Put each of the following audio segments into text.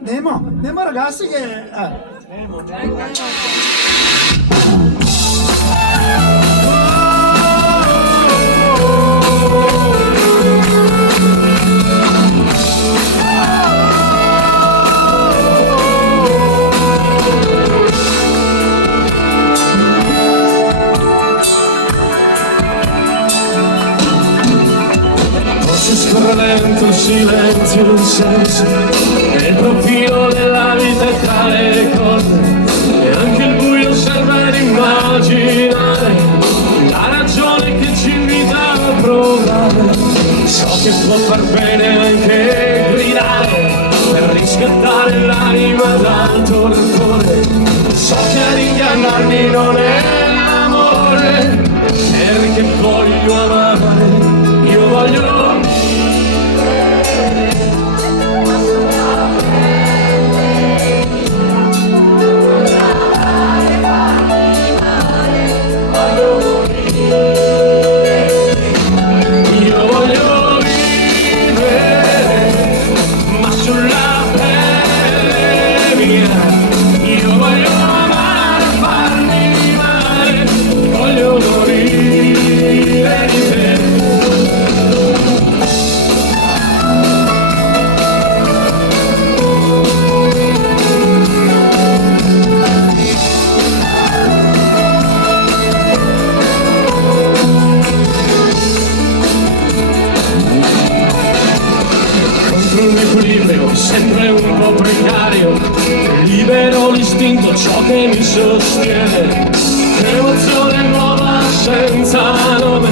Nemo ragazzi che... Scorre lento il silenzio d'un senso e il profilo della vita tra le cose e anche il buio serve ad immaginare la ragione che ci invita a provare. So che può far bene anche gridare per riscattare l'anima dal torpore. So che ad ingannarmi non è amore, perché voglio amare, io voglio. Sempre un po' precario, libero l'istinto, ciò che mi sostiene. Emozione nuova senza nome,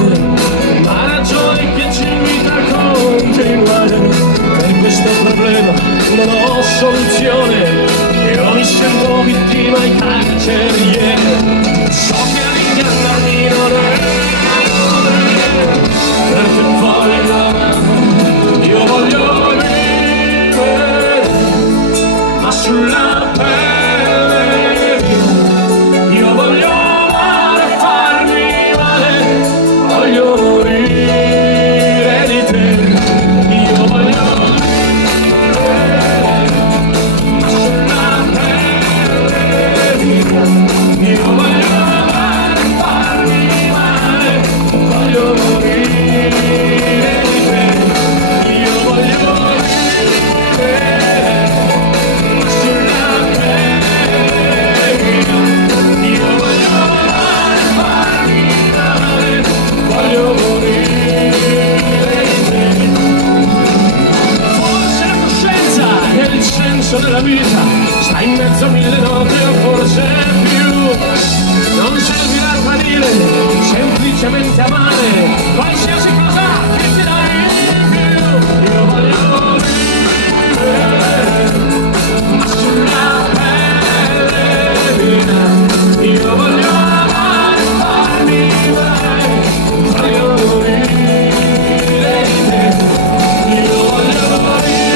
ma ragione che ci invita a continuare. Per questo problema non ho soluzione, io mi sento vittima ai carceriere. So che ad ingannarmi non è amore, perché voglio amare, io voglio sulla pelle, io voglio amare, farmi male, voglio morire di te, io voglio morire, ma sulla pelle, io voglio amare, farmi male, voglio morire di te, io voglio della vita sta in mezzo a mille note o forse più. Non servirà a tradire, semplicemente amare qualsiasi cosa che ti dai in più. Io voglio vivere, ma sulla pelle mia. Io voglio amare, farmi male, voglio morire di te. Io voglio morire.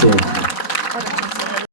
Grazie.